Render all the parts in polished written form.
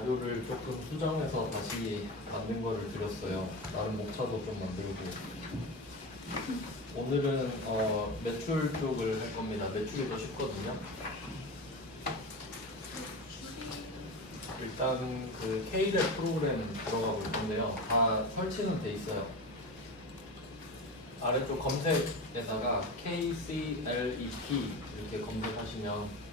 자료를 조금 수정해서 다시 만든 거를 드렸어요. 나름 목차도 좀 만들고. 오늘은 매출 쪽을 할 겁니다. 매출이 더 쉽거든요. 일단 그 K랩 프로그램 들어가 볼 건데요. 다 설치는 돼 있어요. 아래쪽 검색에다가 KCLEP 이렇게 검색하시면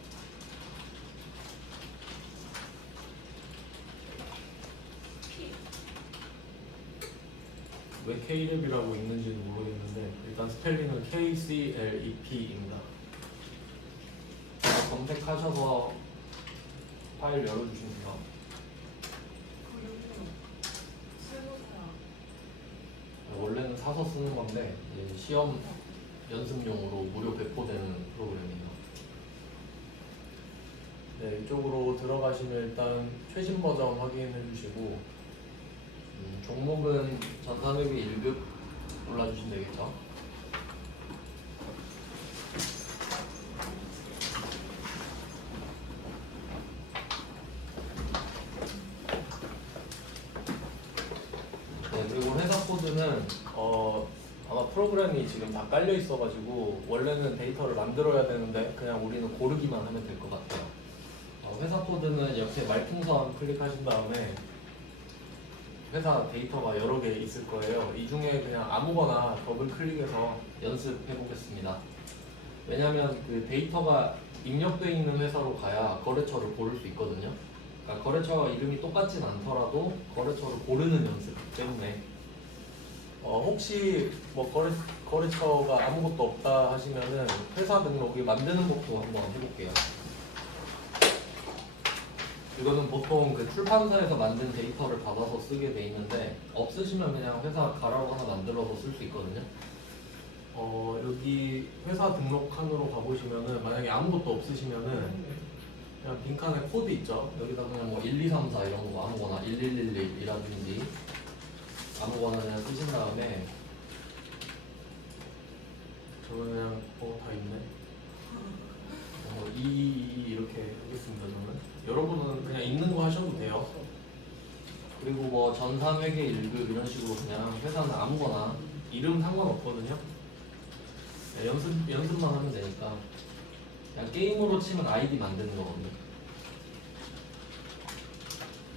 왜 K랩이라고 있는지는 모르겠는데 일단 스펠링은 KCLEP입니다. 검색하셔서 파일 열어주십니다. 원래는 사서 쓰는 건데 이제 시험 연습용으로 무료 배포되는 프로그램이에요. 네, 이쪽으로 들어가시면 일단 최신 버전 확인해 주시고 종목은 전산회계 1급 골라주시면 되겠죠. 네, 그리고 회사 코드는 아마 프로그램이 지금 다 깔려 있어가지고 원래는 데이터를 만들어야 되는데 그냥 우리는 고르기만 하면 될 것 같아요. 회사 코드는 옆에 말풍선 클릭하신 다음에 회사 데이터가 여러 개 있을 거예요. 이 중에 그냥 아무거나 더블 클릭해서 연습해 보겠습니다. 왜냐하면 그 데이터가 입력되어 있는 회사로 가야 거래처를 고를 수 있거든요. 그러니까 거래처와 이름이 똑같진 않더라도 거래처를 고르는 연습 때문에 혹시 뭐 거래처가 아무것도 없다 하시면은 회사 등록을 만드는 것도 한번 해볼게요. 이거는 보통 그 출판사에서 만든 데이터를 받아서 쓰게 돼 있는데 없으시면 그냥 회사 가라고 하나 만들어서 쓸 수 있거든요. 여기 회사 등록 칸으로 가보시면은 만약에 아무것도 없으시면은 그냥 빈칸에 코드 있죠. 여기다 그냥 뭐 1, 2, 3, 4 이런 거 아무거나 1111이라든지 아무거나 그냥 쓰신 다음에 저는 그냥 다 있네. 2 이렇게 하겠습니다. 저는 여러분은 그냥 있는 거 하셔도 돼요. 그리고 뭐 전산회계 1급 이런 식으로 그냥 회사는 아무거나 이름 상관없거든요. 네, 연습만 하면 되니까 그냥 게임으로 치면 아이디 만드는 거거든요.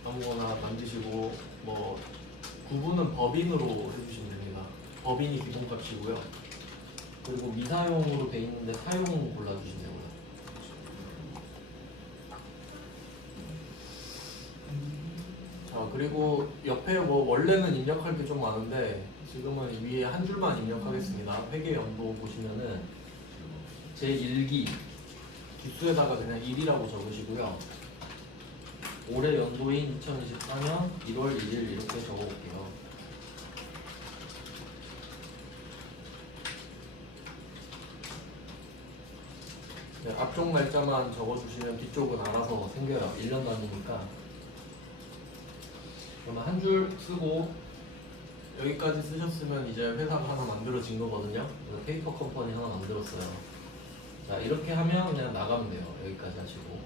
아무거나 만드시고 뭐 구분은 법인으로 해주시면 됩니다. 법인이 기본값이고요. 그리고 미사용으로 돼 있는데 사용 골라주시면 되고요. 자, 그리고 옆에 뭐 원래는 입력할 게 좀 많은데 지금은 위에 한 줄만 입력하겠습니다. 회계 연도 보시면은 제1기 기수에다가 그냥 1이라고 적으시고요. 올해 연도인 2024년 1월 1일 이렇게 적어볼게요. 네, 앞쪽 날짜만 적어주시면 뒤쪽은 알아서 생겨요. 1년 단위니까. 그러면 한 줄 쓰고 여기까지 쓰셨으면 이제 회사가 하나 만들어진 거거든요. 그래서 페이퍼 컴퍼니 하나 만들었어요. 자, 이렇게 하면 그냥 나가면 돼요. 여기까지 하시고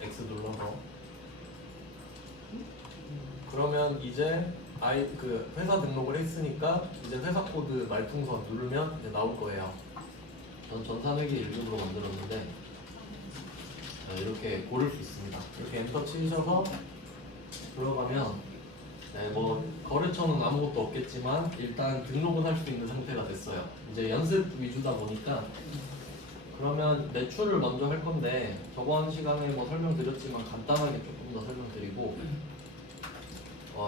X 눌러서 그러면 이제 그 회사 등록을 했으니까 이제 회사 코드 말풍선 누르면 이제 나올 거예요. 전 전산회계 1급으로 만들었는데 이렇게 고를 수 있습니다. 이렇게 엔터 치셔서 들어가면 네, 뭐 거래처는 아무것도 없겠지만 일단 등록은 할 수 있는 상태가 됐어요. 이제 연습 위주다 보니까 그러면 매출을 먼저 할 건데 저번 시간에 뭐 설명드렸지만 간단하게 조금 더 설명드리고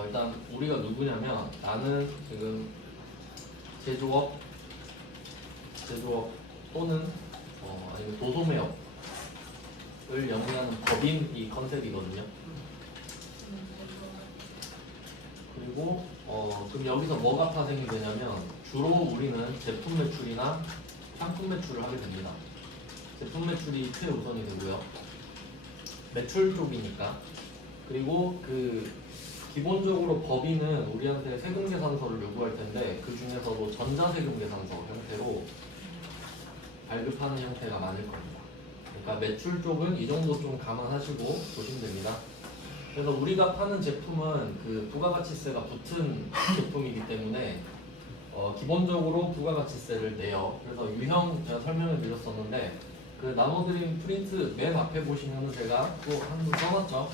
일단 우리가 누구냐면 나는 지금 제조업 또는 아니면 도소매업을 영위하는 법인이 컨셉이거든요. 그리고 그럼 여기서 뭐가 파생이 되냐면 주로 우리는 제품 매출이나 상품 매출을 하게 됩니다. 제품 매출이 최우선이 되고요. 매출 쪽이니까. 그리고 그 기본적으로 법인은 우리한테 세금 계산서를 요구할 텐데 그 중에서도 전자세금 계산서 형태로 발급하는 형태가 많을 겁니다. 그러니까 매출 쪽은 이 정도 좀 감안하시고 보시면 됩니다. 그래서 우리가 파는 제품은 그 부가가치세가 붙은 제품이기 때문에 기본적으로 부가가치세를 내요. 그래서 유형 제가 설명을 드렸었는데 그 나눠드린 프린트 맨 앞에 보시면은 제가 또 한 번 써놨죠.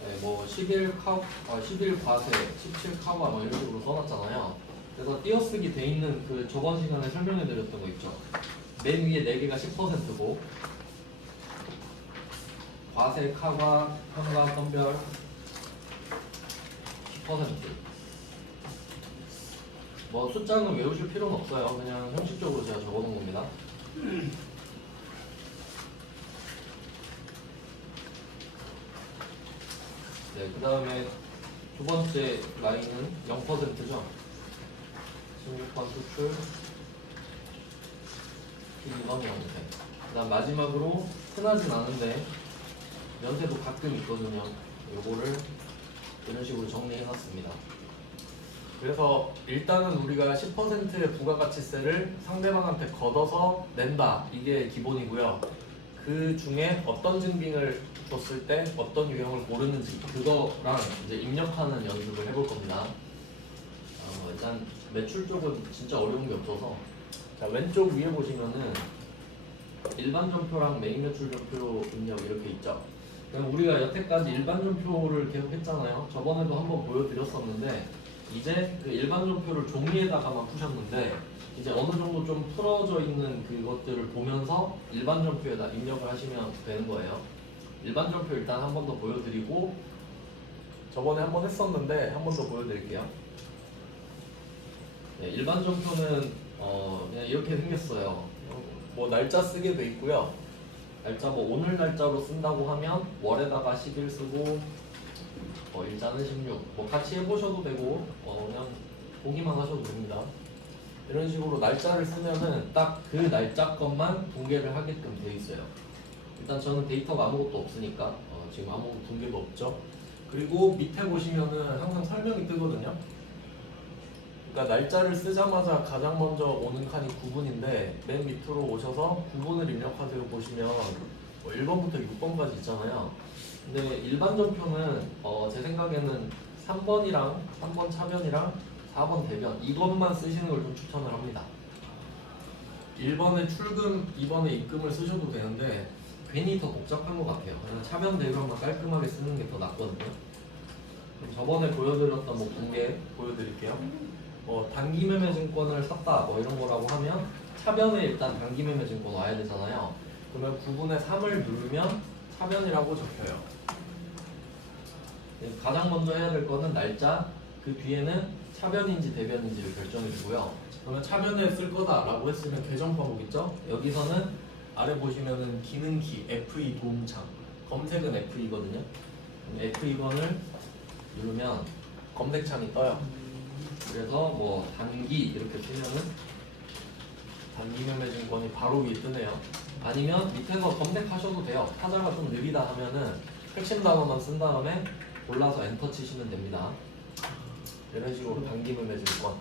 네, 뭐 11 과세, 17 카바 뭐 이런 식으로 써놨잖아요. 그래서 띄어쓰기 돼 있는 그 저번 시간에 설명해 드렸던 거 있죠. 맨 위에 4개가 10%고 과세, 카바, 현가, 선별 10%. 뭐 숫자는 외우실 필요는 없어요. 그냥 형식적으로 제가 적어놓은 겁니다. 네, 그 다음에 두 번째 라인은 0%죠. 16번 수출, 12번 연세. 그 다음 마지막으로 흔하진 않은데 연세도 가끔 있거든요. 요거를 이런 식으로 정리해놨습니다. 그래서 일단은 우리가 10%의 부가가치세를 상대방한테 걷어서 낸다. 이게 기본이고요. 그 중에 어떤 증빙을 줬을 때 어떤 유형을 고르는지 그거랑 이제 입력하는 연습을 해볼 겁니다. 일단 매출 쪽은 진짜 어려운 게 없어서 자 왼쪽 위에 보시면은 일반 전표랑 메인 매출 전표 입력 이렇게 있죠. 그럼 우리가 여태까지 일반 전표를 계속 했잖아요. 저번에도 한번 보여드렸었는데 이제 그 일반 전표를 종이에다가만 푸셨는데 이제 어느 정도 좀 풀어져 있는 그것들을 보면서 일반 전표에다 입력을 하시면 되는 거예요. 일반 전표 일단 한 번 더 보여드리고 저번에 한 번 했었는데 한 번 더 보여드릴게요. 네, 일반 전표는 그냥 이렇게 생겼어요. 뭐 날짜 쓰게 돼 있고요. 날짜 뭐 오늘 날짜로 쓴다고 하면 월에다가 10일 쓰고 일자는 16. 뭐 같이 해보셔도 되고 그냥 보기만 하셔도 됩니다. 이런 식으로 날짜를 쓰면은 딱 그 날짜 것만 분개를 하게끔 되어 있어요. 일단 저는 데이터가 아무것도 없으니까 지금 아무 분개도 없죠. 그리고 밑에 보시면은 항상 설명이 뜨거든요. 그러니까 날짜를 쓰자마자 가장 먼저 오는 칸이 9분인데 맨 밑으로 오셔서 9분을 입력하세요 보시면 1번부터 6번까지 있잖아요. 근데 일반 전표는 제 생각에는 3번이랑 3번 차변이랑 4번 대변 이것만 쓰시는 걸 좀 추천을 합니다. 1번에 출금, 2번에 입금을 쓰셔도 되는데 괜히 더 복잡한 것 같아요. 그냥 차변 대변만 깔끔하게 쓰는 게 더 낫거든요. 그럼 저번에 보여드렸던 뭐 분개 보여드릴게요. 단기 매매 증권을 샀다 뭐 이런 거라고 하면 차변에 일단 단기 매매 증권 와야 되잖아요. 그러면 9분의 3을 누르면 차변이라고 적혀요. 가장 먼저 해야 될 거는 날짜, 그 뒤에는 차변인지 대변인지를 결정해 주고요. 그러면 차변에 쓸 거다라고 했으면 계정 과목 있죠? 여기서는 아래 보시면은 기능키 F2 도움창 검색은 F2거든요. F2번을 누르면 검색창이 떠요. 그래서 뭐 단기 이렇게 쓰면은 단기 매매 증권이 바로 위에 뜨네요. 아니면 밑에서 검색하셔도 돼요. 타자가 좀 느리다 하면은 핵심 단어만 쓴 다음에 골라서 엔터 치시면 됩니다. 이런 식으로 단기 매매 증권.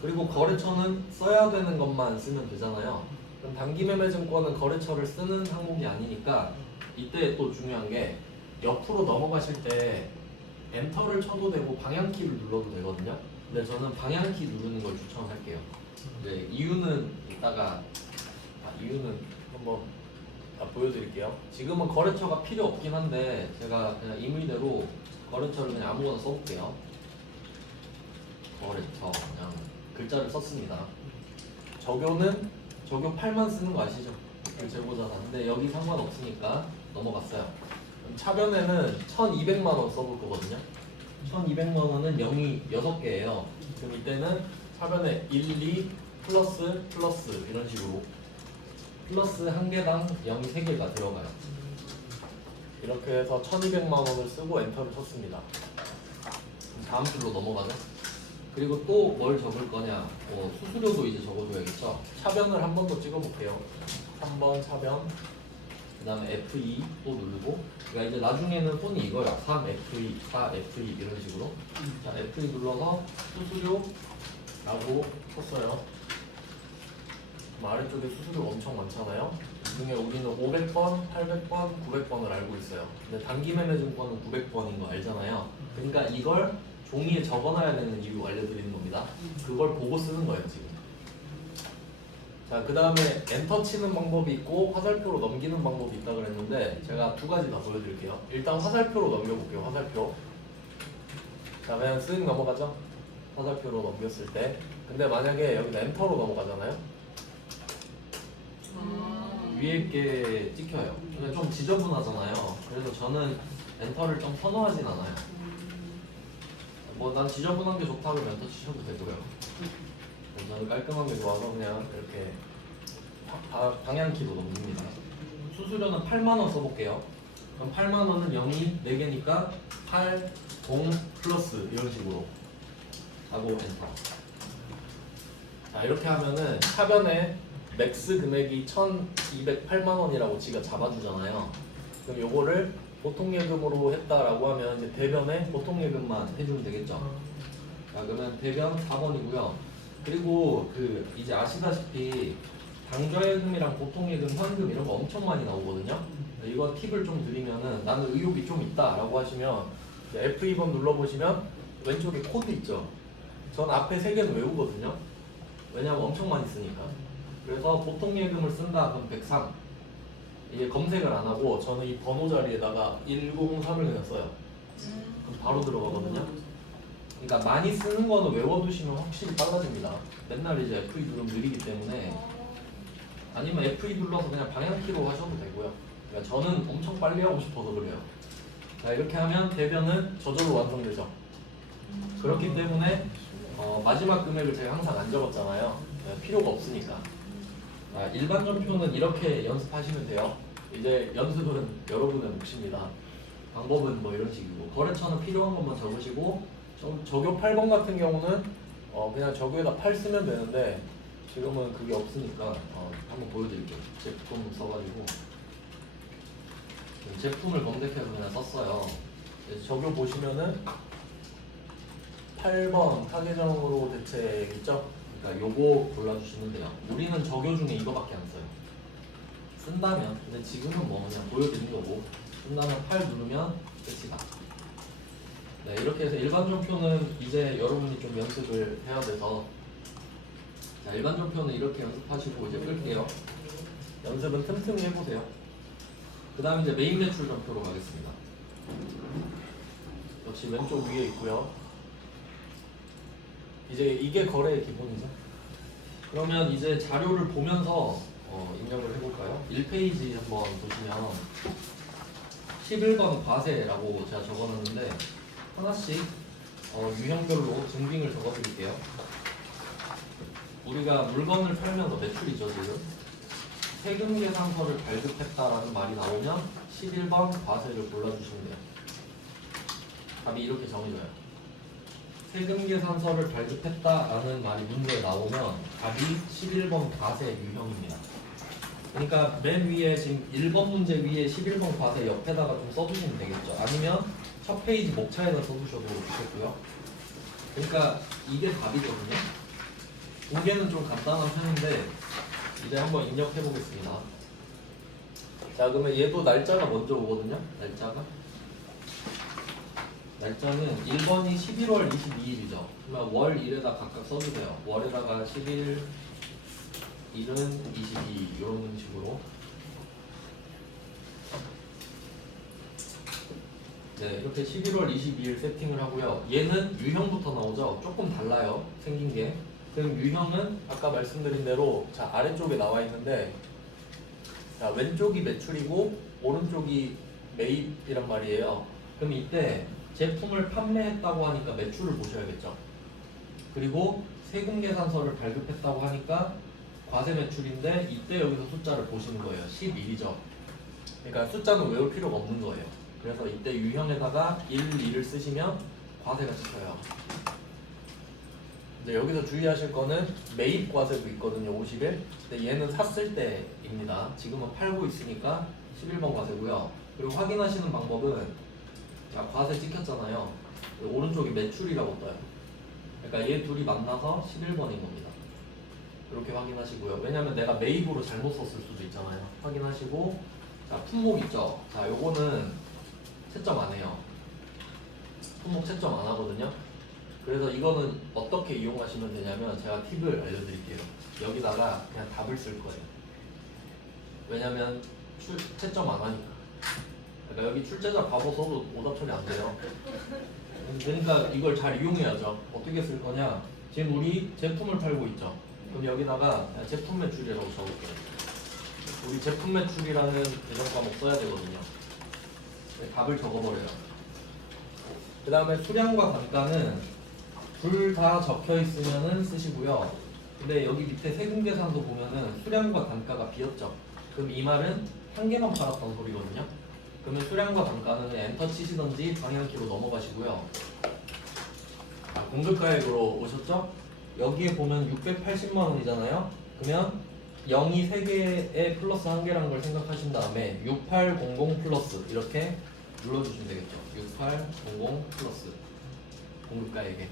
그리고 거래처는 써야 되는 것만 쓰면 되잖아요. 그럼 단기 매매 증권은 거래처를 쓰는 항목이 아니니까 이때 또 중요한 게 옆으로 넘어가실 때 엔터를 쳐도 되고 방향키를 눌러도 되거든요. 근데 저는 방향키 누르는 걸 추천할게요. 네, 이유는 이따가 이유는 한번 보여드릴게요. 지금은 거래처가 필요 없긴 한데 제가 그냥 임의대로 거래처를 그냥 아무거나 써볼게요. 거래처 그냥 글자를 썼습니다. 저교는 저교 8만 쓰는 거 아시죠? 재고자산. 근데 여기 상관없으니까 넘어갔어요. 그럼 차변에는 1,200만 원 써볼 거거든요. 1,200만 원은 0이 6개예요. 그럼 이때는 차변에 1, 2 플러스 플러스 이런 식으로 플러스 1개당 0이 3개가 들어가요. 이렇게 해서 1,200만 원을 쓰고 엔터를 쳤습니다. 다음 줄로 넘어가죠. 그리고 또 뭘 적을 거냐? 수수료도 이제 적어줘야겠죠. 차변을 한 번 더 찍어볼게요. 3번 차변, 그 다음에 F2 또 누르고, 그러니까 이제 나중에는 폰이 이거야. 3 F2, 4 F2 이런 식으로. 자, F2 눌러서 수수료라고 쳤어요. 그럼 아래쪽에 수수료가 엄청 많잖아요. 그 중에 우리는 500번, 800번, 900번을 알고 있어요. 근데 단기 매매증권은 900번인 거 알잖아요. 그러니까 이걸 종이에 적어놔야 되는 이유 알려드리는 겁니다. 그걸 보고 쓰는 거예요 지금. 자, 그 다음에 엔터 치는 방법이 있고 화살표로 넘기는 방법이 있다 그랬는데 제가 두 가지 다 보여드릴게요. 일단 화살표로 넘겨볼게요. 화살표. 자, 그냥 쓱 넘어가죠. 화살표로 넘겼을 때. 근데 만약에 여기 엔터로 넘어가잖아요. 위에 게 찍혀요. 근데 좀 지저분하잖아요. 그래서 저는 엔터를 좀 선호하진 않아요. 뭐 난 지저분한 게 좋다 그러면 엔터 치셔도 되고요. 저는 깔끔한 게 좋아서 그냥 이렇게 방향키로 넘깁니다. 수수료는 8만원 써볼게요. 그럼 8만원은 0이 4개니까 8, 0 플러스 이런 식으로 하고 엔터. 자, 이렇게 하면은 차변에 맥스 금액이 1,208만원이라고 지가 잡아주잖아요. 그럼 요거를 보통예금으로 했다라고 하면 이제 대변에 보통예금만 해주면 되겠죠. 자, 그러면 대변 4번이고요. 그리고 이제 아시다시피 당좌예금이랑 보통예금, 현금 이런 거 엄청 많이 나오거든요. 이거 팁을 좀 드리면은 나는 의욕이 좀 있다라고 하시면 F2번 눌러보시면 왼쪽에 코드 있죠. 전 앞에 3개는 외우거든요. 왜냐면 엄청 많이 쓰니까. 그래서 보통예금을 쓴다 그럼 103. 이게 검색을 안 하고 저는 이 번호 자리에다가 103을 그냥 써요. 그럼 바로 들어가거든요. 그러니까 많이 쓰는 거는 외워두시면 확실히 빨라집니다. 맨날 이제 F2 누르면 느리기 때문에. 아니면 F2 눌러서 그냥 방향키로 하셔도 되고요. 그러니까 저는 엄청 빨리 하고 싶어서 그래요. 자, 이렇게 하면 대변은 저절로 완성되죠. 그렇기 때문에 마지막 금액을 제가 항상 안 적었잖아요. 필요가 없으니까. 자, 일반 전표는 이렇게 연습하시면 돼요. 이제 연습은 여러분의 몫입니다. 방법은 뭐 이런 식이고, 거래처는 필요한 것만 적으시고, 저교 8번 같은 경우는 그냥 저교에다 8 쓰면 되는데 지금은 그게 없으니까 한번 보여드릴게요. 제품 써가지고 제품을 검색해서 그냥 썼어요. 저교 보시면은 8번 타계정으로 대책 있죠? 그러니까 요거 골라주시면 돼요. 우리는 저교 중에 이거밖에 안 써요. 쓴다면, 근데 지금은 뭐 그냥 보여드린 거고, 쓴다면 8 누르면 끝이다. 네, 이렇게 해서 일반 전표는 이제 여러분이 좀 연습을 해야 돼서, 자, 일반 전표는 이렇게 연습하시고 이제 끌게요. 연습은 틈틈이 해보세요. 그 다음 이제 메인 매출 전표로 가겠습니다. 역시 왼쪽 위에 있고요. 이제 이게 거래의 기본이죠. 그러면 이제 자료를 보면서 입력을 해볼까요? 1페이지 한번 보시면 11번 과세라고 제가 적어놨는데 하나씩 유형별로 증빙을 적어드릴게요. 우리가 물건을 팔면서 매출이죠 지금. 세금 계산서를 발급했다라는 말이 나오면 11번 과세를 골라주시면 돼요. 답이 이렇게 정해져요. 세금 계산서를 발급했다라는 말이 문제에 나오면 답이 11번 과세 유형입니다. 그러니까 맨 위에 지금 1번 문제 위에 11번 과세 옆에다가 좀 써주시면 되겠죠. 아니면 첫 페이지 목차에다 써주셔도 좋겠고요. 그러니까 이게 답이거든요. 공개는 좀 간단한 편인데 이제 한번 입력해 보겠습니다. 자, 그러면 얘도 날짜가 먼저 오거든요. 날짜는 1번이 11월 22일이죠. 그러면 월 1에다 각각 써주세요. 월에다가 11, 일은 22 이런 식으로. 네, 이렇게 11월 22일 세팅을 하고요. 얘는 유형부터 나오죠. 조금 달라요. 생긴 게. 그럼 유형은 아까 말씀드린 대로 자 아래쪽에 나와 있는데 자 왼쪽이 매출이고 오른쪽이 매입이란 말이에요. 그럼 이때 제품을 판매했다고 하니까 매출을 보셔야겠죠. 그리고 세금 계산서를 발급했다고 하니까 과세 매출인데 이때 여기서 숫자를 보시는 거예요. 11이죠. 그러니까 숫자는 외울 필요가 없는 거예요. 그래서 이때 유형에다가 1, 2를 쓰시면 과세가 찍혀요. 이제 여기서 주의하실 거는 매입 과세도 있거든요. 50일. 근데 얘는 샀을 때입니다. 지금은 팔고 있으니까 11번 과세고요. 그리고 확인하시는 방법은 자 과세 찍혔잖아요. 오른쪽이 매출이라고 떠요. 그러니까 얘 둘이 만나서 11번인 겁니다. 이렇게 확인하시고요. 왜냐면 내가 매입으로 잘못 썼을 수도 있잖아요. 확인하시고 자 품목 있죠. 자 요거는 채점 안 해요. 품목 채점 안 하거든요. 그래서 이거는 어떻게 이용하시면 되냐면 제가 팁을 알려드릴게요. 여기다가 그냥 답을 쓸 거예요. 왜냐면 채점 안 하니까. 그러니까 여기 출제자 바보 써도 오답 처리 안 돼요. 그러니까 이걸 잘 이용해야죠. 어떻게 쓸 거냐? 지금 우리 제품을 팔고 있죠. 그럼 여기다가 그냥 제품 매출이라고 적을게요. 우리 제품 매출이라는 예전 과목 써야 되거든요. 답을 적어버려요. 그 다음에 수량과 단가는 둘 다 적혀 있으면은 쓰시고요. 근데 여기 밑에 세금계산서 보면은 수량과 단가가 비었죠. 그럼 이 말은 한 개만 팔았던 소리거든요. 그러면 수량과 단가는 엔터 치시던지 방향키로 넘어가시고요. 공급가액으로 오셨죠? 여기에 보면 680만 원이잖아요. 그러면 0이 3개에 플러스 1개라는 걸 생각하신 다음에 6800 플러스 이렇게 눌러주시면 되겠죠. 6800 플러스 공급가액에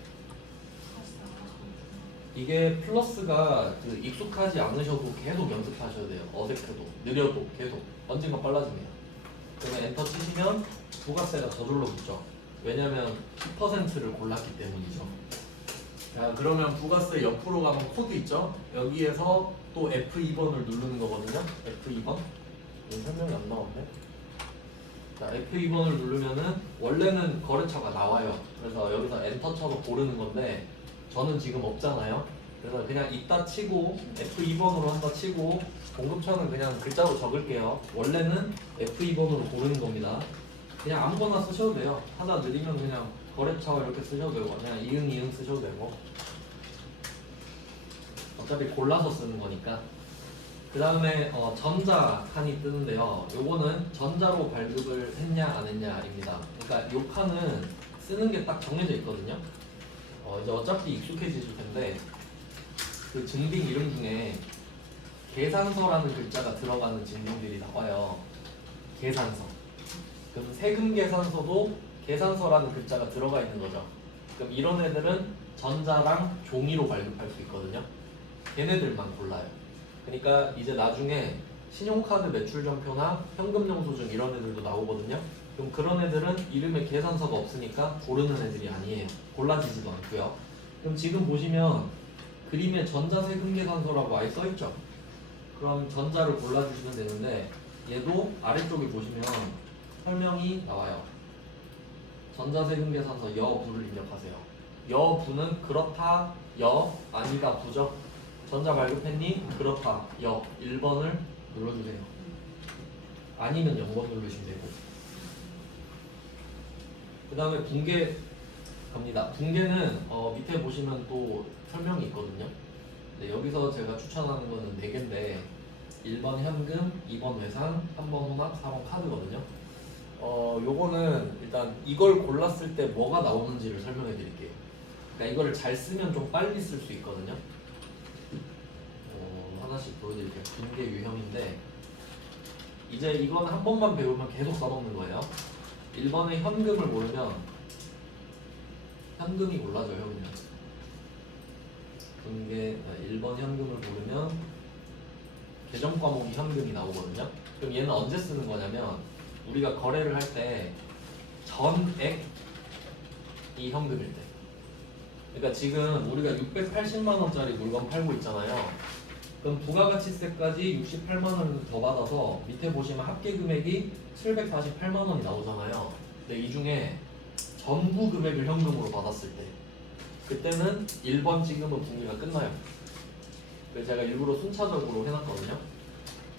이게 플러스가 익숙하지 않으셔도 계속 연습하셔야 돼요. 어색해도 느려도 계속 언젠가 빨라집니다. 그러면 엔터 치시면 부가세가 저절로 붙죠. 왜냐면 10%를 골랐기 때문이죠. 자 그러면 부가세 옆으로 가면 코드 있죠. 여기에서 또 F2번을 누르는 거거든요. F2번 설명이 안 나왔네. 자 F2번을 누르면은 원래는 거래처가 나와요. 그래서 여기서 엔터 쳐서 고르는 건데 저는 지금 없잖아요. 그래서 그냥 이따 치고 F2번으로 한다 치고 공급처는 그냥 글자로 적을게요. 원래는 F2번으로 고르는 겁니다. 그냥 아무거나 쓰셔도 돼요. 하나 느리면 그냥 거래처 이렇게 쓰셔도 되고 그냥 이응 쓰셔도 되고 어차피 골라서 쓰는 거니까. 그 다음에 전자 칸이 뜨는데요. 요거는 전자로 발급을 했냐 안 했냐입니다. 그러니까 요 칸은 쓰는 게 딱 정해져 있거든요. 이제 어차피 익숙해지실 텐데 그 증빙 이름 중에 계산서라는 글자가 들어가는 증빙들이 나와요. 계산서. 그럼 세금 계산서도 계산서라는 글자가 들어가 있는 거죠. 그럼 이런 애들은 전자랑 종이로 발급할 수 있거든요. 걔네들만 골라요. 그러니까 이제 나중에 신용카드 매출전표나 현금영수증 이런 애들도 나오거든요. 그럼 그런 애들은 이름에 계산서가 없으니까 고르는 애들이 아니에요. 골라지지도 않고요. 그럼 지금 보시면 그림에 전자세금계산서라고 아예 써있죠. 그럼 전자를 골라주시면 되는데 얘도 아래쪽에 보시면 설명이 나와요. 전자세금계산서 여부를 입력하세요. 여부는 그렇다, 아니다, 부죠. 전자 발급했니? 그렇다, 1번을 눌러주세요. 아니면 0번 누르시면 되고. 그 다음에 분계 갑니다. 분계는 밑에 보시면 또 설명이 있거든요. 네, 여기서 제가 추천하는 거는 4개인데 1번 현금, 2번 외상, 3번 혼합, 4번 카드거든요. 요거는 일단 이걸 골랐을 때 뭐가 나오는지를 설명해 드릴게요. 그러니까 이거를 잘 쓰면 좀 빨리 쓸 수 있거든요. 하나씩 보여드릴게요. 분계 유형인데 이제 이건 한 번만 배우면 계속 써먹는 거예요. 1번에 현금을 모르면 현금이 골라져요. 그냥 분계 1번 현금을 고르면 계정 과목이 현금이 나오거든요. 그럼 얘는 언제 쓰는 거냐면 우리가 거래를 할 때 전액이 현금일 때. 그러니까 지금 우리가 680만 원짜리 물건 팔고 있잖아요. 그럼 부가가치세까지 68만 원을 더 받아서 밑에 보시면 합계 금액이 748만 원이 나오잖아요. 근데 이 중에 전부 금액을 현금으로 받았을 때 그때는 1번 지금은 분기가 끝나요. 그래서 제가 일부러 순차적으로 해놨거든요.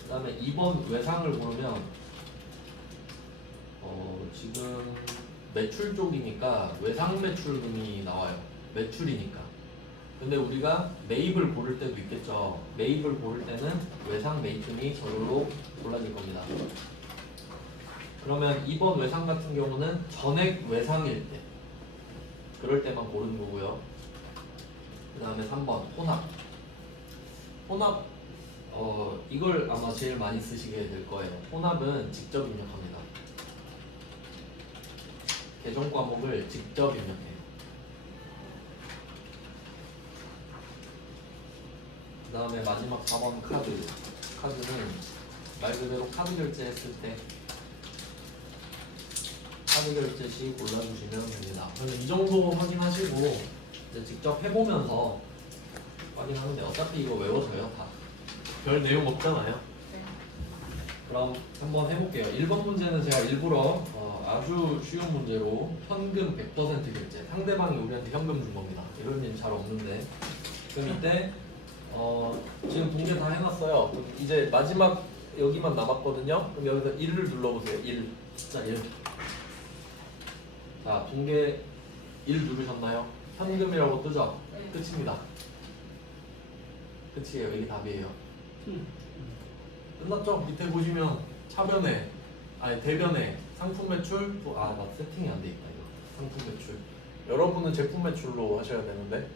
그 다음에 2번 외상을 보면 지금 매출 쪽이니까 외상 매출금이 나와요. 매출이니까. 근데 우리가 매입을 고를 때도 있겠죠. 매입을 고를 때는 외상 매입금이 저절로 골라질 겁니다. 그러면 2번 외상 같은 경우는 전액 외상일 때 그럴 때만 고르는 거고요. 그 다음에 3번 혼합. 혼합 이걸 아마 제일 많이 쓰시게 될 거예요. 혼합은 직접 입력합니다. 계정 과목을 직접 입력해요. 그 다음에 마지막 4번 카드. 카드는 말 그대로 카드 결제했을 때 카드 결제 시 골라주시면 됩니다. 그래서 이 정도 확인하시고 이제 직접 해보면서 확인하는데 어차피 이거 외워져요 다. 별 내용 없잖아요. 네. 그럼 한번 해볼게요. 1번 문제는 제가 일부러 아주 쉬운 문제로 현금 100% 결제. 상대방이 우리한테 현금 준 겁니다. 이런 일은 잘 없는데. 그럼 이때 지금 붕괴 다 해놨어요. 그럼 이제 마지막 여기만 남았거든요. 그럼 여기서 1을 눌러보세요. 1. 숫자 1. 자, 붕괴 1 누르셨나요? 현금이라고 뜨죠? 네. 끝입니다. 끝이에요. 이게 답이에요. 끝났죠? 밑에 보시면 차변에 아니 대변에 상품 매출 맞 세팅이 안 돼 있다 이거. 상품 매출. 여러분은 제품 매출로 하셔야 되는데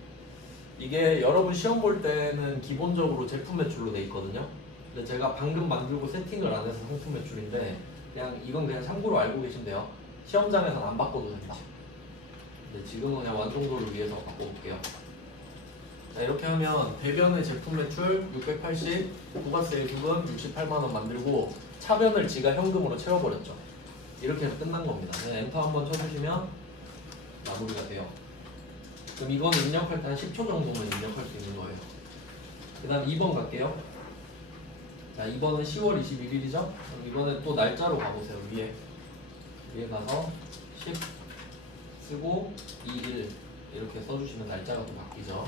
이게 여러분 시험 볼 때는 기본적으로 제품 매출로 돼 있거든요. 근데 제가 방금 만들고 세팅을 안 해서 상품 매출인데 그냥 이건 그냥 참고로 알고 계신데요. 시험장에서는 안 바꿔도 된다. 근데 지금은 그냥 완성도를 위해서 바꿔볼게요. 자, 이렇게 하면 대변의 제품 매출 680, 부가세 예금은 68만 원 만들고 차변을 지가 현금으로 채워버렸죠. 이렇게 해서 끝난 겁니다. 그냥 엔터 한번 쳐주시면 마무리가 돼요. 그럼 이건 입력할 때 한 10초 정도는 입력할 수 있는 거예요. 그 다음 2번 갈게요. 자, 2번은 10월 21일이죠? 그럼 이번에 또 날짜로 가보세요. 위에 가서 10 쓰고 2일 이렇게 써주시면 날짜가 또 바뀌죠.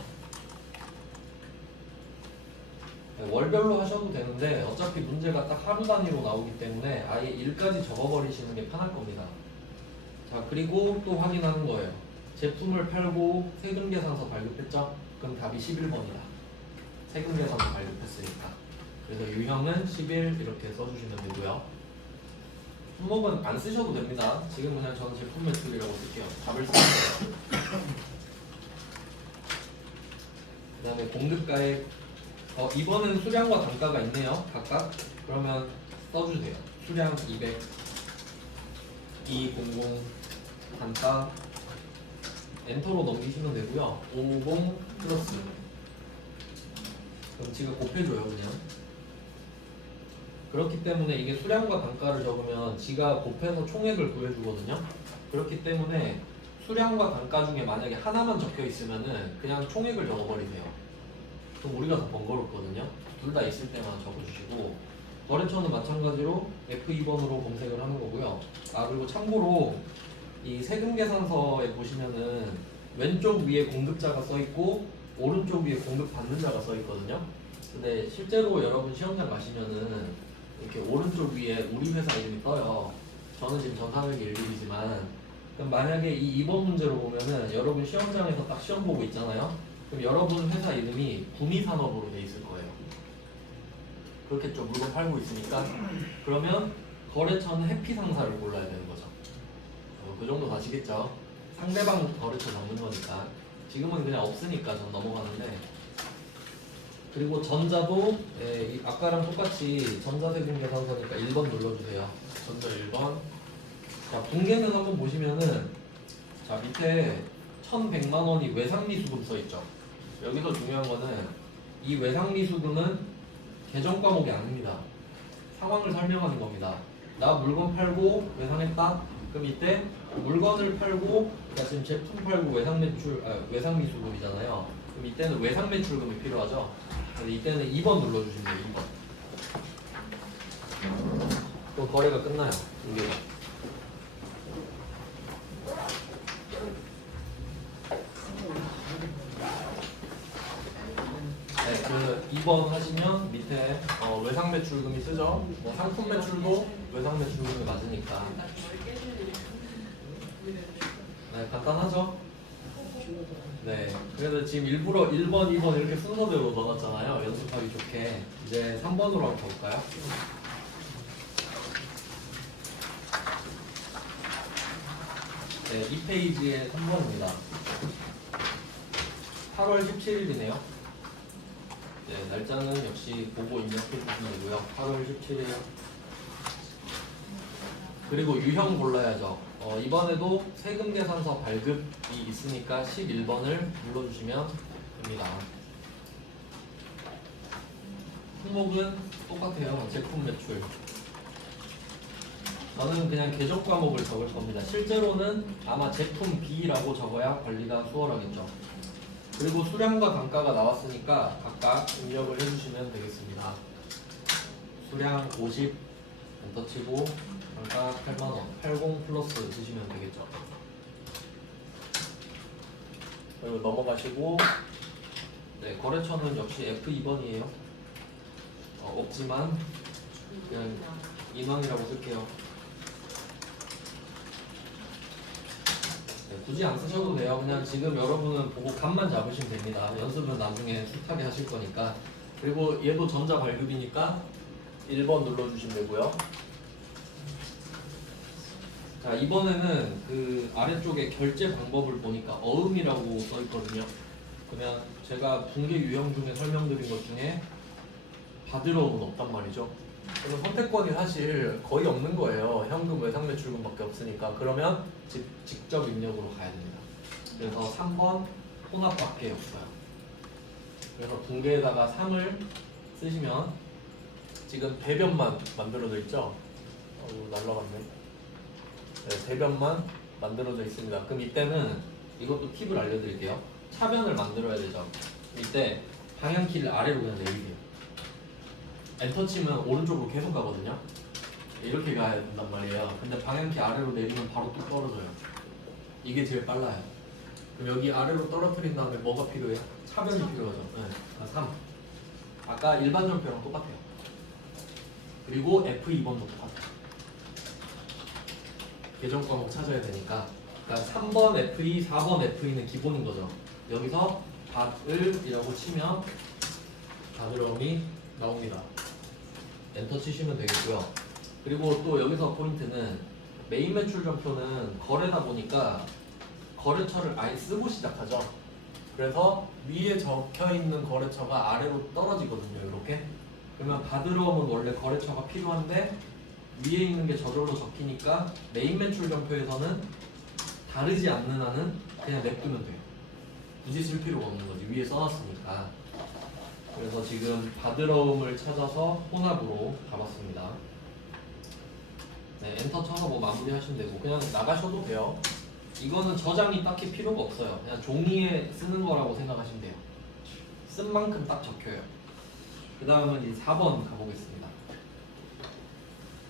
네, 월별로 하셔도 되는데 어차피 문제가 딱 하루 단위로 나오기 때문에 아예 일까지 적어버리시는 게 편할 겁니다. 자, 그리고 또 확인하는 거예요. 제품을 팔고 세금계산서 발급했죠? 그럼 답이 11번이다. 세금계산서 발급했으니까. 그래서 유형은 11 이렇게 써주시면 되고요. 품목은 안 쓰셔도 됩니다. 지금 그냥 저는 제품 매출이라고 쓸게요. 답을 쓰는 거예요. 그 다음에 공급가액 이번엔 수량과 단가가 있네요. 각각. 그러면 써주세요. 수량 200, 200, 단가 엔터로 넘기시면 되고요. 550 플러스. 그럼 지가 곱해줘요, 그냥. 그렇기 때문에 이게 수량과 단가를 적으면 지가 곱해서 총액을 구해주거든요. 그렇기 때문에 수량과 단가 중에 만약에 하나만 적혀 있으면은 그냥 총액을 적어버리세요. 그럼 우리가 더 번거롭거든요. 둘 다 있을 때만 적어주시고 거래처는 마찬가지로 F2번으로 검색을 하는 거고요. 그리고 참고로 이 세금계산서에 보시면은 왼쪽 위에 공급자가 써있고 오른쪽 위에 공급받는 자가 써있거든요. 근데 실제로 여러분 시험장 가시면은 이렇게 오른쪽 위에 우리 회사 이름이 떠요. 저는 지금 전산회계 11이지만 그럼 만약에 이 2번 문제로 보면은 여러분 시험장에서 딱 시험 보고 있잖아요. 그럼 여러분 회사 이름이 구미산업으로 돼 있을 거예요. 그렇겠죠. 물건 팔고 있으니까. 그러면 거래처는 해피상사를 골라야 되는 거죠. 그 정도 아시겠죠? 상대방 거래처 적는 거니까. 지금은 그냥 없으니까 전 넘어가는데. 그리고 전자도 아까랑 똑같이 전자세금계산서니까 1번 눌러주세요. 전자 1번. 자, 붕괴는 한번 보시면은 자 밑에 1,100만 원이 외상미수금 써있죠. 여기서 중요한 거는 이 외상미수금은 계정 과목이 아닙니다. 상황을 설명하는 겁니다. 나 물건 팔고 외상했다. 그럼 이때 물건을 팔고 나 지금 제품 팔고 외상미수금이잖아요. 그럼 이때는 외상매출금이 필요하죠. 그래서 이때는 2번 눌러주시면 돼요. 2번. 또 거래가 끝나요. 이게. 네, 그 2번 하시면 밑에 외상매출금이 쓰죠. 뭐 상품 매출도 외상매출금이 맞으니까. 네, 간단하죠. 네, 그래서 지금 일부러 1번, 2번 이렇게 순서대로 넣어놨잖아요. 연습하기 좋게. 이제 3번으로 한번 볼까요? 네, 2페이지의 3번입니다. 8월 17일이네요. 네, 날짜는 역시 보고 입력해 주시면 되고요. 8월 17일. 그리고 유형 골라야죠. 이번에도 세금계산서 발급이 있으니까 11번을 눌러주시면 됩니다. 품목은 똑같아요. 제품 매출. 저는 그냥 계정 과목을 적을 겁니다. 실제로는 아마 제품 B라고 적어야 관리가 수월하겠죠. 그리고 수량과 단가가 나왔으니까 각각 입력을 해주시면 되겠습니다. 수량 50 엔터 치고 단가 8만원 80 플러스 드시면 되겠죠. 그리고 넘어가시고 네, 거래처는 역시 F2번이에요. 없지만 그냥 인원이라고 쓸게요. 네, 굳이 안 쓰셔도 돼요. 그냥 지금 여러분은 보고 감만 잡으시면 됩니다. 연습은 나중에 숱하게 하실 거니까. 그리고 얘도 전자 발급이니까 1번 눌러주시면 되고요. 자, 이번에는 그 아래쪽에 결제 방법을 보니까 어음이라고 써 있거든요. 그러면 제가 붕괴 유형 중에 설명드린 것 중에 받으러 어음은 없단 말이죠. 그럼 선택권이 사실 거의 없는 거예요. 현금, 외상 매출금밖에 없으니까. 그러면 직접 입력으로 가야 됩니다. 그래서 3번 혼합밖에 없어요. 그래서 붕괴에다가 3을 쓰시면 지금 대변만 만들어져 있죠? 날라갔네. 네, 대변만 만들어져 있습니다. 그럼 이때는 이것도 팁을 알려드릴게요. 차변을 만들어야 되죠. 이때 방향키를 아래로 그냥 내리세요. 엔터 치면 오른쪽으로 계속 가거든요. 이렇게 가야 된단 말이에요. 근데 방향키 아래로 내리면 바로 뚝 떨어져요. 이게 제일 빨라요. 그럼 여기 아래로 떨어뜨린 다음에 뭐가 필요해요? 차변이 필요하죠. 네. 3. 아까 일반 전표랑 똑같아요. 그리고 F2번도 똑같아요. 계정 과목 찾아야 되니까. 그러니까 3번 F2, 4번 F2는 기본인 거죠. 여기서 받을이라고 치면 받으러움이 나옵니다. 엔터 치시면 되겠고요. 그리고 또 여기서 포인트는 메인 매출 전표는 거래다 보니까 거래처를 아예 쓰고 시작하죠. 그래서 위에 적혀 있는 거래처가 아래로 떨어지거든요. 이렇게. 그러면 받으러움은 원래 거래처가 필요한데 위에 있는 게 저절로 적히니까 메인 매출 전표에서는 다르지 않는 한은 그냥 냅두면 돼요. 굳이 쓸 필요가 없는 거지. 위에 써놨으니까. 그래서 지금 받으러움을 찾아서 혼합으로 가봤습니다. 네, 엔터 쳐서 뭐 마무리 하시면 되고 그냥 나가셔도 돼요. 이거는 저장이 딱히 필요가 없어요. 그냥 종이에 쓰는 거라고 생각하시면 돼요. 쓴 만큼 딱 적혀요. 그 다음은 이제 4번 가보겠습니다.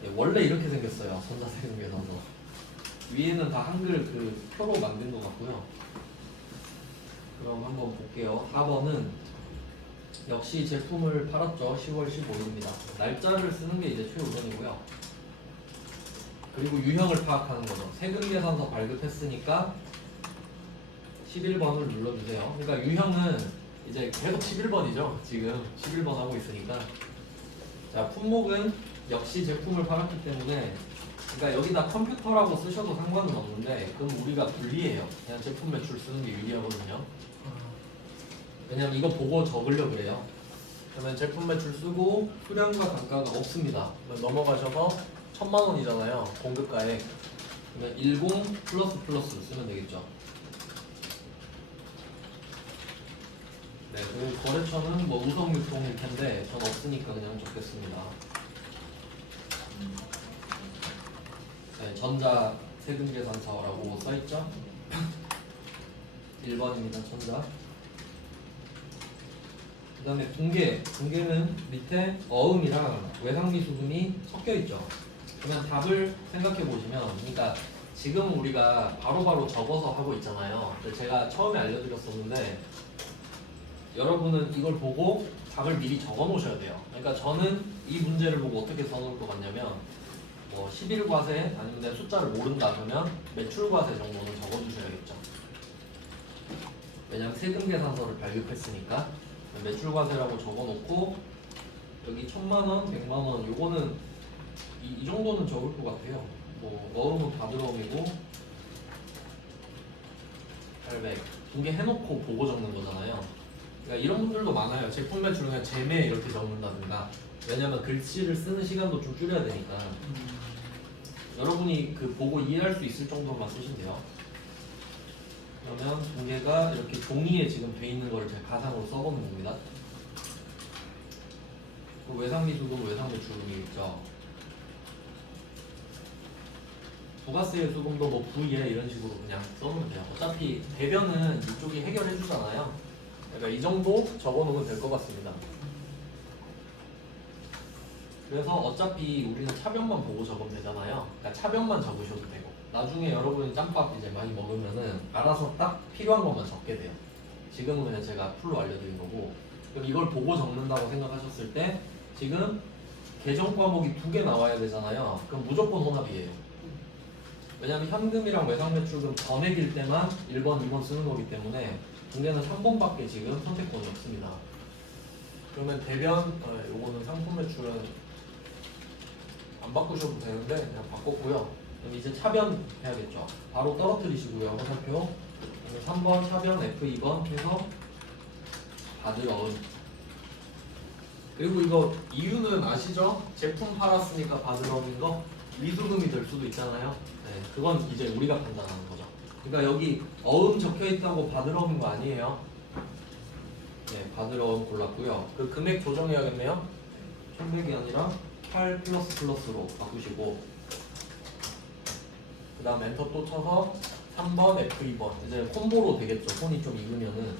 네, 원래 이렇게 생겼어요. 전자세금계산서. 위에는 다 한글 그 표로 만든 것 같고요. 그럼 한번 볼게요. 4번은 역시 제품을 팔았죠. 10월 15일입니다. 날짜를 쓰는 게 이제 최우선이고요. 그리고 유형을 파악하는 거죠. 세금계산서 발급했으니까 11번을 눌러주세요. 그러니까 유형은 이제 계속 11번이죠. 지금 11번 하고 있으니까. 자, 품목은 역시 제품을 팔았기 때문에 그러니까 여기다 컴퓨터라고 쓰셔도 상관은 없는데 그럼 우리가 불리해요. 그냥 제품 매출 쓰는 게 유리하거든요. 왜냐면 이거 보고 적으려고 그래요. 그러면 제품 매출 쓰고 수량과 단가가 없습니다. 그러면 넘어가셔서 1000만원이잖아요. 공급가액. 그러면 10 플러스 쓰면 되겠죠. 네, 그리고 거래처는 뭐 우성유통일 텐데 전 없으니까 그냥 적겠습니다. 네, 전자 세금계산서라고 써있죠. 1번입니다. 전자. 그 다음에 붕괴는 밑에 어음이랑 외상비 수금이 섞여있죠. 그러면 답을 생각해 보시면, 그러니까 지금 우리가 바로바로 적어서 하고 있잖아요. 제가 처음에 알려드렸었는데 여러분은 이걸 보고 답을 미리 적어 놓으셔야 돼요. 그러니까 저는 이 문제를 보고 어떻게 써놓을 것 같냐면 뭐 11과세 아니면 내 숫자를 모른다 그러면 매출과세 정도는 적어주셔야겠죠. 왜냐면 세금계산서를 발급했으니까 매출과세라고 적어놓고 여기 1000만원, 100만원 요거는 이 정도는 적을 것 같아요. 뭐 어음은 받으러움이고 800 붕괴 해놓고 보고 적는 거잖아요. 그러니까 이런 분들도 많아요. 제품 매출 그냥 제매 이렇게 적는다든가. 왜냐면 글씨를 쓰는 시간도 좀 줄여야 되니까. 여러분이 그 보고 이해할 수 있을 정도만 쓰시면 돼요. 그러면 붕괴가 이렇게 종이에 지금 돼 있는 거를 제가 가상으로 써보는 겁니다. 그 외상미수금, 외상매출금이 있죠. 부가세 수금도 뭐 V에 이런 식으로 그냥 써놓으면 돼요. 어차피 대변은 이쪽이 해결해 주잖아요. 그러니까 이 정도 적어놓으면 될 것 같습니다. 그래서 어차피 우리는 차변만 보고 적으면 되잖아요. 그러니까 차변만 적으셔도 되고 나중에 여러분이 짬밥 이제 많이 먹으면은 알아서 딱 필요한 것만 적게 돼요. 지금은 그냥 제가 풀로 알려드린 거고, 그럼 이걸 보고 적는다고 생각하셨을 때 지금 계정 과목이 2개 나와야 되잖아요. 그럼 무조건 혼합이에요. 왜냐하면 현금이랑 외상매출금 전액일 때만 1번, 2번 쓰는 거기 때문에 중개는 3번밖에 지금 선택권이 없습니다. 그러면 대변, 요거는 상품 매출은 안 바꾸셔도 되는데 그냥 바꿨고요. 그럼 이제 차변 해야겠죠. 바로 떨어뜨리시고요. 화살표. 3번 차변 F2번 해서 받을 어음. 그리고 이거 이유는 아시죠? 제품 팔았으니까 받을 어음인 거 미수금이 될 수도 있잖아요. 네, 그건 이제 우리가 판단하는 거죠. 그러니까 여기 어음 적혀 있다고 받을 어음인 거 아니에요. 네, 받을 어음 골랐고요. 그 금액 조정해야겠네요. 1100이 아니라 8 플러스로 바꾸시고, 그 다음 엔터 또 쳐서 3번 F2번 이제 콤보로 되겠죠. 손이 좀 익으면은.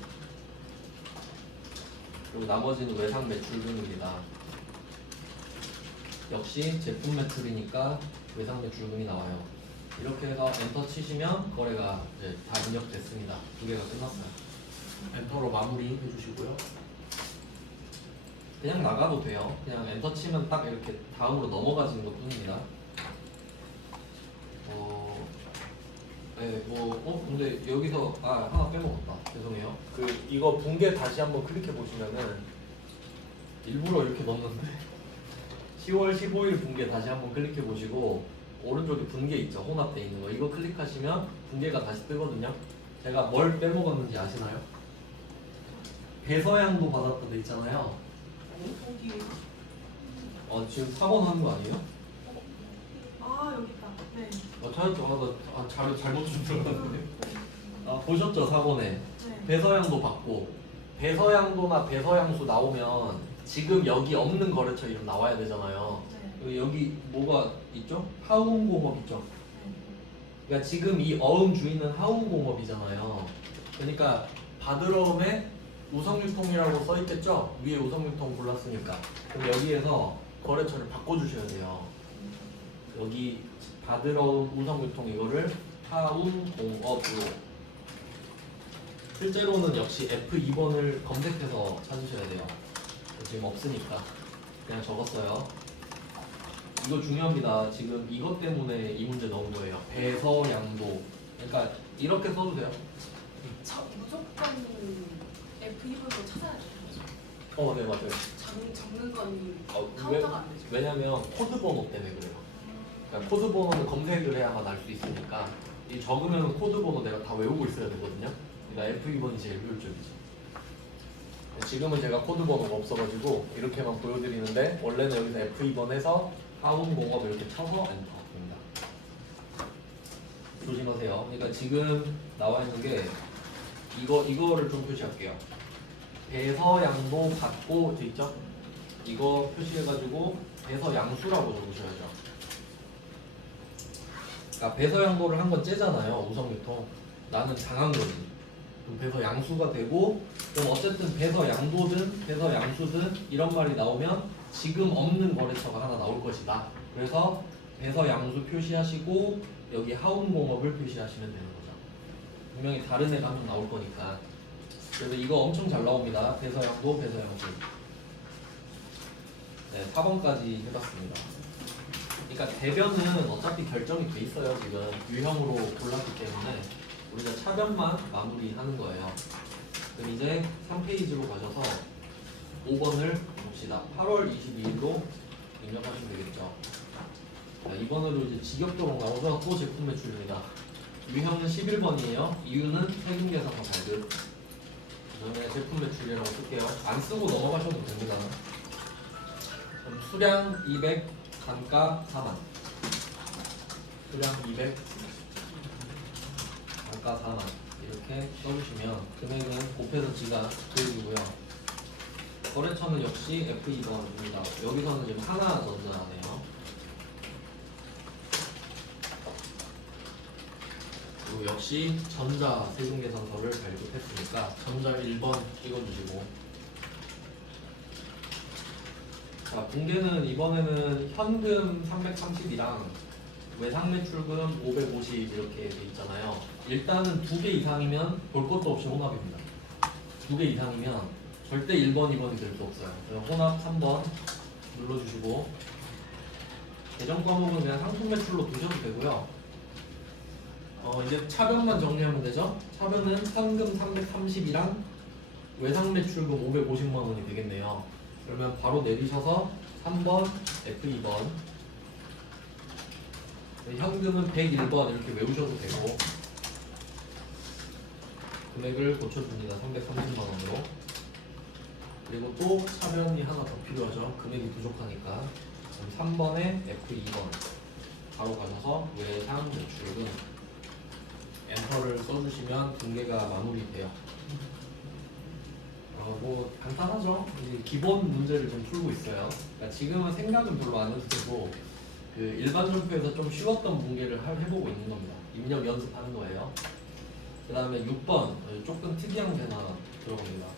그리고 나머지는 외상 매출금입니다. 역시 제품 매출이니까 외상 매출금이 나와요. 이렇게 해서 엔터 치시면 거래가 이제 다 입력됐습니다. 2개가 끝났어요. 엔터로 마무리 해주시고요. 그냥 나가도 돼요. 그냥 엔터 치면 딱 이렇게 다음으로 넘어가지는 것 뿐입니다. 근데 여기서 하나 빼먹었다. 죄송해요. 이거 붕괴 다시 한번 클릭해 보시면은 일부러 이렇게 넣었는데 10월 15일 붕괴 다시 한번 클릭해 보시고 오른쪽에 분계 있죠. 혼합돼 있는 거. 이거 클릭하시면 분계가 다시 뜨거든요. 제가 뭘 빼먹었는지 아시나요? 배서양도 받았다 돼 있잖아요. 지금 사고나는 거 아니에요? 여기 있다. 네. 찾았죠. 나 자료 잘못 준 줄 알았는데. 보셨죠? 4번에. 네. 배서양도 받고, 배서양도나 배서양수 나오면 지금 여기 없는 거래처 이름 나와야 되잖아요. 네. 여기 뭐가 있죠? 하운공업 있죠? 네. 그러니까 지금 이 어음 주인은 하운공업이잖아요. 그러니까 받으러움에 우성유통이라고 써있겠죠? 위에 우성유통 골랐으니까. 그럼 여기에서 거래처를 바꿔주셔야 돼요. 여기 받으러움 우성유통 이거를 하운공업으로. 실제로는 역시 F2번을 검색해서 찾으셔야 돼요. 지금 없으니까 그냥 적었어요. 이거 중요합니다. 지금 이것 때문에 이 문제 넣은 거예요. 배서양도. 그러니까 이렇게 써도 돼요. 무조건 F2번도 찾아야 돼요. 네 맞아요. 적는 건 왜, 카운터가 안 되죠. 왜냐면 코드 번호 때문에 그래요. 그러니까 코드 번호는 검색을 해야만 알 수 있으니까 이 적으면 코드 번호 내가 다 외우고 있어야 되거든요. 그러니까 F2번이 제일 효율적이죠. 지금은 제가 코드 번호가 없어가지고 이렇게만 보여드리는데 원래는 여기서 F2번 해서 하운공업 이렇게 쳐서 엔터입니다. 조심하세요. 그러니까 지금 나와 있는 게 이거를 좀 표시할게요. 배서양도 받고 돼 있죠? 이거 표시해가지고 배서양수라고 적으셔야죠. 그러니까 배서양도를 한 번 째잖아요. 우성유통. 나는 당한 거지. 그럼 배서양수가 되고, 그럼 어쨌든 배서양도든 배서양수든 이런 말이 나오면 지금 없는 거래처가 하나 나올 것이다. 그래서 배서양수 표시하시고 여기 하운공업을 표시하시면 되는 거죠. 분명히 다른 애가 한 명 나올 거니까. 그래서 이거 엄청 잘 나옵니다. 배서양도 배서양수. 네, 4번까지 해봤습니다. 그러니까 대변은 어차피 결정이 돼 있어요. 지금 유형으로 골랐기 때문에 우리가 차변만 마무리하는 거예요. 그럼 이제 3페이지로 가셔서 5번을 봅시다. 8월 22일로 입력하시면 되겠죠. 자, 이번으로 이제 직역도록 나오죠. 또 제품 매출입니다. 유형은 11번이에요. 이유는 세금계산서 발급. 그다음에 제품 매출이라고 쓸게요. 안 쓰고 넘어가셔도 됩니다. 그럼 수량 200, 단가 4만. 수량 200, 단가 4만. 이렇게 써주시면 금액은 곱해서 지가 금액이고요. 거래처는 역시 F2번입니다. 여기서는 지금 하나전자네요. 그리고 역시 전자 세분계산서를 발급했으니까 전자 1번 찍어주시고, 자, 공개는 이번에는 현금 330이랑 외상매출금 550 이렇게 돼 있잖아요. 일단은 2개 이상이면 볼 것도 없이 혼합입니다. 2개 이상이면 절대 1번, 2번이 될 수 없어요. 그래서 혼합 3번 눌러주시고, 계정 과목은 그냥 상품 매출로 두셔도 되고요. 이제 차변만 정리하면 되죠. 차변은 현금 330이랑 외상 매출금 550만 원이 되겠네요. 그러면 바로 내리셔서 3번, F2번, 현금은 101번 이렇게 외우셔도 되고, 금액을 고쳐줍니다. 330만 원으로. 그리고 또 차변이 하나 더 필요하죠. 금액이 부족하니까. 그럼 3번에 F2번 바로 가셔서 외상 매출금 엔터를 써주시면 등계가 마무리돼요. 뭐 간단하죠. 이제 기본 문제를 좀 풀고 있어요. 그러니까 지금은 생각은 별로 안 해도 되고, 그 일반 점표에서 좀 쉬웠던 문제를 해보고 있는 겁니다. 입력 연습하는 거예요. 그 다음에 6번 조금 특이한 게 하나 들어갑니다.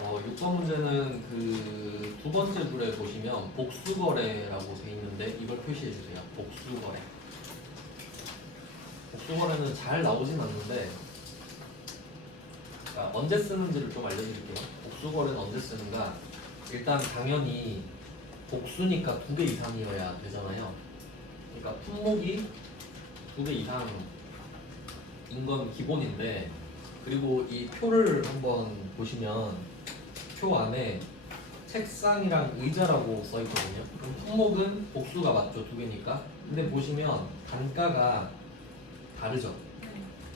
6번 문제는 그 두 번째 줄에 보시면 복수거래라고 돼 있는데 이걸 표시해 주세요. 복수거래. 복수거래는 잘 나오진 않는데, 그러니까 언제 쓰는지를 좀 알려드릴게요. 복수거래는 언제 쓰는가? 일단 당연히 복수니까 2개 이상이어야 되잖아요. 그러니까 품목이 2개 이상인 건 기본인데, 그리고 이 표를 한번 보시면 표 안에 책상이랑 의자라고 써 있거든요. 그럼 품목은 복수가 맞죠, 2개니까. 근데 보시면 단가가 다르죠.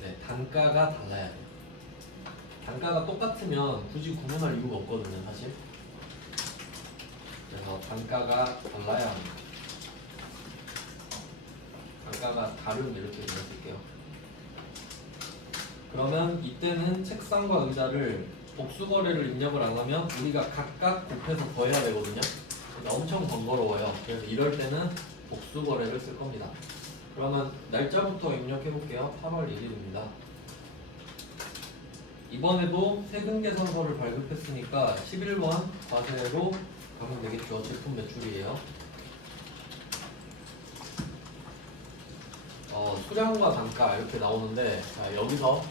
네, 단가가 달라야 돼요. 단가가 똑같으면 굳이 구분할 이유가 없거든요, 사실. 그래서 단가가 달라야 합니다. 단가가 다름 이렇게 읽을게요. 그러면 이때는 책상과 의자를 복수거래를 입력을 안 하면 우리가 각각 곱해서 더해야 되거든요. 그러니까 엄청 번거로워요. 그래서 이럴 때는 복수거래를 쓸 겁니다. 그러면 날짜부터 입력해 볼게요. 8월 1일입니다. 이번에도 세금계산서를 발급했으니까 11번 과세로 가면 되겠죠. 제품 매출이에요. 수량과 단가 이렇게 나오는데, 자, 여기서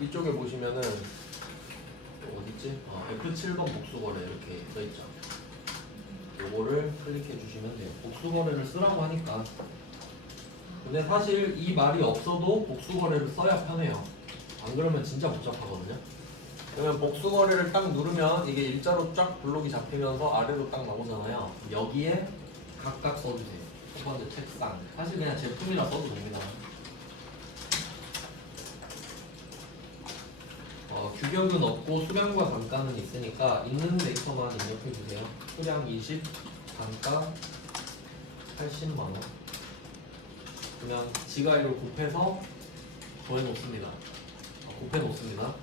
이쪽에 보시면은 어딨지? F7번 복수거래 이렇게 써있죠. 요거를 클릭해 주시면 돼요. 복수거래를 쓰라고 하니까. 근데 사실 이 말이 없어도 복수거래를 써야 편해요. 안 그러면 진짜 복잡하거든요. 그러면 복수거래를 딱 누르면 이게 일자로 쫙 블록이 잡히면서 아래로 딱 나오잖아요. 여기에 각각 써주세요. 첫 번째 책상. 사실 그냥 제품이라 써도 됩니다. 규격은 없고 수량과 단가는 있으니까 있는 데이터만 입력해 주세요. 수량 20, 단가 80만 원. 그냥 지가이로 곱해서 더해 놓습니다. 곱해 놓습니다.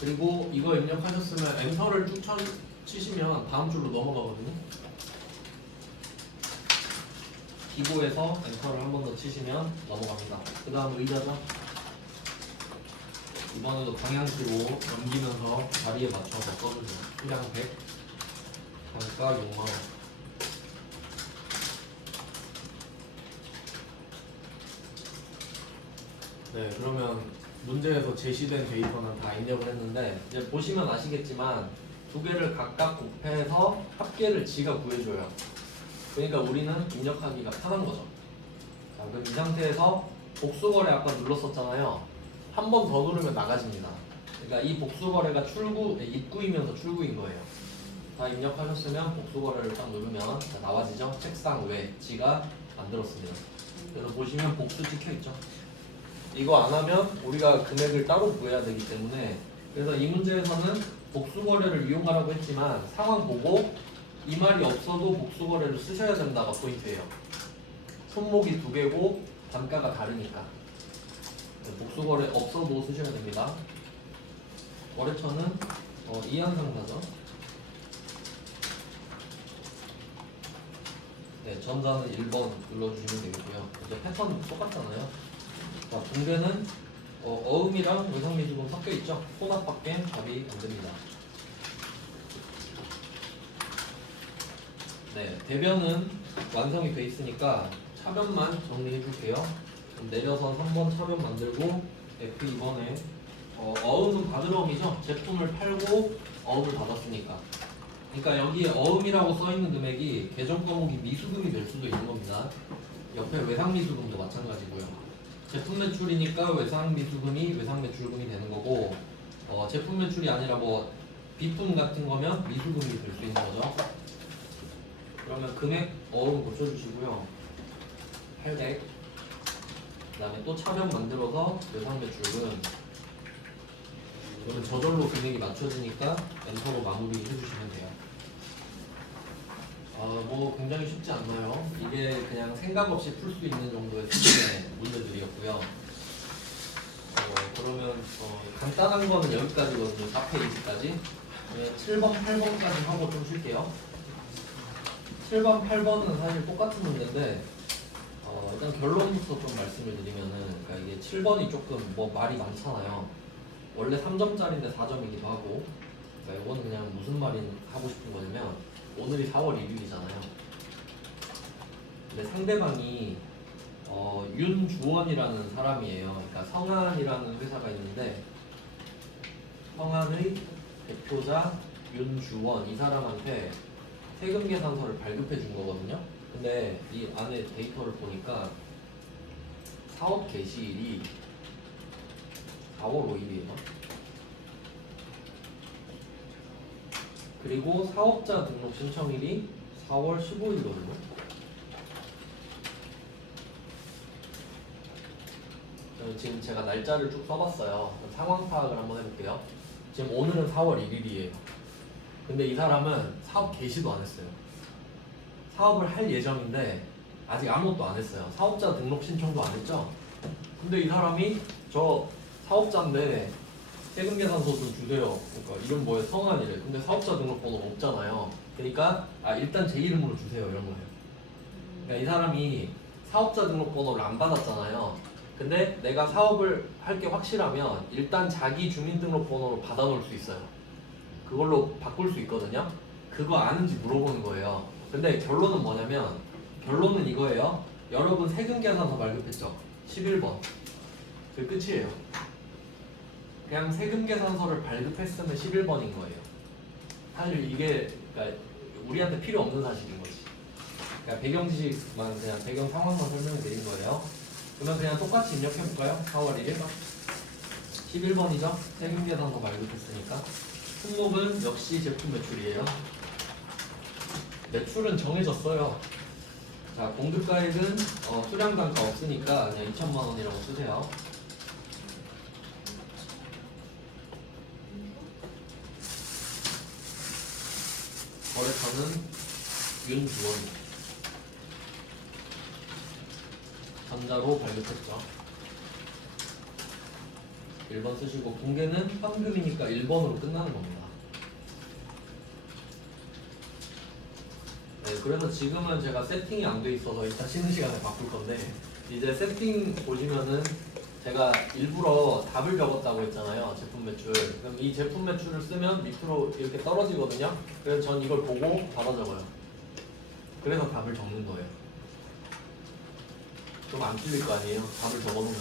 그리고 이거 입력하셨으면 엔터를 쭉 치시면 다음 줄로 넘어가거든요. 기고에서 엔터를 한 번 더 치시면 넘어갑니다. 그 다음 의자죠. 이번에도 방향키로 넘기면서 자리에 맞춰서 써주세요. 수량 100, 단가 6만원. 네, 그러면 문제에서 제시된 데이터는 다 입력을 했는데, 이제 보시면 아시겠지만 두 개를 각각 곱해서 합계를 지가 구해줘요. 그러니까 우리는 입력하기가 편한 거죠. 자, 그럼 이 상태에서 복수거래 아까 눌렀었잖아요. 한 번 더 누르면 나가집니다. 그러니까 이 복수거래가 입구이면서 출구인 거예요. 다 입력하셨으면 복수거래를 딱 누르면 자, 나와지죠. 책상 외 지가 만들었습니다. 그래서 보시면 복수 찍혀있죠. 이거 안 하면 우리가 금액을 따로 구해야 되기 때문에, 그래서 이 문제에서는 복수거래를 이용하라고 했지만 상황 보고 이 말이 없어도 복수거래를 쓰셔야 된다가 포인트예요. 손목이 2개고 단가가 다르니까 복수거래 없어도 쓰셔야 됩니다. 거래처는 이한상사죠. 네, 전자는 1번 눌러주시면 되겠고요. 이제 패턴 똑같잖아요. 자, 붕괴는 어음이랑 외상미수금 섞여있죠. 혼합밖에 답이 안됩니다. 네, 대변은 완성이 돼 있으니까 차변만 정리해 줄게요. 그럼 내려서 3번 차변 만들고 F2번에 어음은 받으러음이죠. 제품을 팔고 어음을 받았으니까. 그러니까 여기에 어음이라고 써있는 금액이 계정 과목이 미수금이 될 수도 있는 겁니다. 옆에 외상 미수금도 마찬가지고요. 제품 매출이니까 외상 미수금이 외상 매출금이 되는 거고, 제품 매출이 아니라 뭐 비품 같은 거면 미수금이 될 수 있는 거죠. 그러면 금액 어음 고쳐주시고요. 800. 그다음에 또 차변 만들어서 외상 매출금. 그러면 저절로 금액이 맞춰지니까 엔터로 마무리 해주시면 돼요. 뭐 굉장히 쉽지 않나요? 이게 그냥 생각 없이 풀 수 있는 정도의 수준의 문제들이었고요. 그러면 간단한 거는 여기까지거든요. 4페이지까지. 7번, 8번까지 하고 좀 쉴게요. 7번, 8번은 사실 똑같은 문제인데 일단 결론부터 좀 말씀을 드리면은, 그러니까 이게 7번이 조금 뭐 말이 많잖아요. 원래 3점짜리인데 4점이기도 하고, 그러니까 이거는 그냥 무슨 말이 하고 싶은 거냐면, 오늘이 4월 1일이잖아요. 근데 상대방이 윤주원이라는 사람이에요. 그러니까 성한이라는 회사가 있는데, 성한의 대표자 윤주원, 이 사람한테 세금 계산서를 발급해 준 거거든요. 근데 이 안에 데이터를 보니까 사업 개시일이 4월 5일이에요. 그리고 사업자 등록 신청일이 4월 15일이거든요. 지금 제가 날짜를 쭉 써봤어요. 상황 파악을 한번 해볼게요. 지금 오늘은 4월 1일이에요. 근데 이 사람은 사업 개시도 안 했어요. 사업을 할 예정인데 아직 아무것도 안 했어요. 사업자 등록 신청도 안 했죠. 근데 이 사람이 저 사업자인데 세금 계산서 좀 주세요. 그러니까 이름 뭐예요? 성한이래. 근데 사업자 등록번호가 없잖아요. 그러니까 일단 제 이름으로 주세요. 이런 거예요. 그러니까 이 사람이 사업자 등록번호를 안 받았잖아요. 근데 내가 사업을 할 게 확실하면 일단 자기 주민등록번호로 받아놓을 수 있어요. 그걸로 바꿀 수 있거든요. 그거 아는지 물어보는 거예요. 근데 결론은 뭐냐면, 결론은 이거예요. 여러분 세금 계산서 발급했죠? 11번. 그게 끝이에요. 그냥 세금 계산서를 발급했으면 11번인 거예요. 사실 이게 그러니까 우리한테 필요 없는 사실인 거지. 그러니까 배경 지식만, 그냥 배경 상황만 설명해 드린 거예요. 그러면 그냥 똑같이 입력해 볼까요? 4월 1일 11번이죠? 세금 계산서 발급했으니까. 품목은 역시 제품 매출이에요. 매출은 정해졌어요. 자, 공급가액은 수량 단가 없으니까 그냥 2천만 원이라고 쓰세요. 거래처는 윤주원. 전자로 발급했죠. 1번 쓰시고, 붕괴는 현금이니까 1번으로 끝나는 겁니다. 네, 그래서 지금은 제가 세팅이 안 돼 있어서 일단 쉬는 시간에 바꿀 건데, 이제 세팅 보시면은 제가 일부러 답을 적었다고 했잖아요. 제품 매출. 그럼 이 제품 매출을 쓰면 밑으로 이렇게 떨어지거든요. 그래서 전 이걸 보고 받아 적어요. 그래서 답을 적는 거예요. 좀 안 틀릴 거 아니에요? 답을 적어놓으면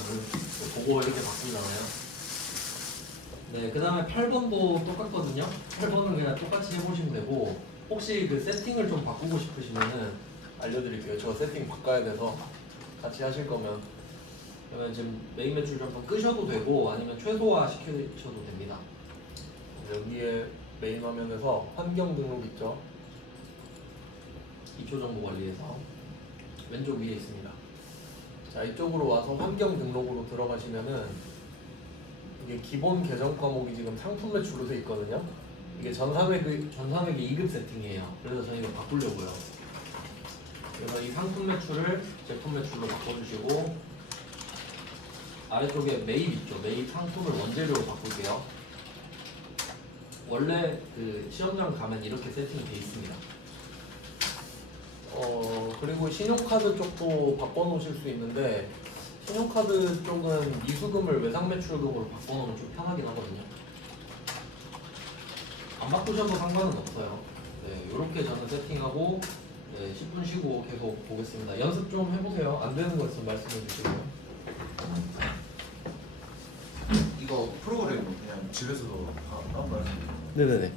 보고 이렇게 바꾸잖아요. 네, 그 다음에 8번도 똑같거든요. 8번은 그냥 똑같이 해보시면 되고, 혹시 그 세팅을 좀 바꾸고 싶으시면은 알려드릴게요. 저 세팅 바꿔야 돼서 같이 하실 거면. 그러면 지금 메인 매출 좀 끄셔도 되고 아니면 최소화 시키셔도 됩니다. 여기에 메인 화면에서 환경 등록 있죠. 기초정보관리에서 왼쪽 위에 있습니다. 자, 이쪽으로 와서 환경 등록으로 들어가시면은 이게 기본 계정 과목이 지금 상품 매출로 돼 있거든요. 이게 전산회계 2급 세팅이에요. 그래서 저희가 바꾸려고요. 그래서 이 상품 매출을 제품 매출로 바꿔주시고, 아래쪽에 매입 있죠. 매입 상품을 원재료로 바꿀게요. 원래 그 시험장 가면 이렇게 세팅이 돼 있습니다. 그리고 신용카드 쪽도 바꿔놓으실 수 있는데 신용카드 쪽은 미수금을 외상매출금으로 바꿔놓으면 좀 편하긴 하거든요. 안 바꾸셔도 상관은 없어요. 네, 이렇게 저는 세팅하고 네, 10분 쉬고 계속 보겠습니다. 연습 좀 해보세요. 안 되는 거 있으면 말씀해 주시고요. 이거 프로그램 그냥 집에서도 다운받을 수 있나요? 네네네.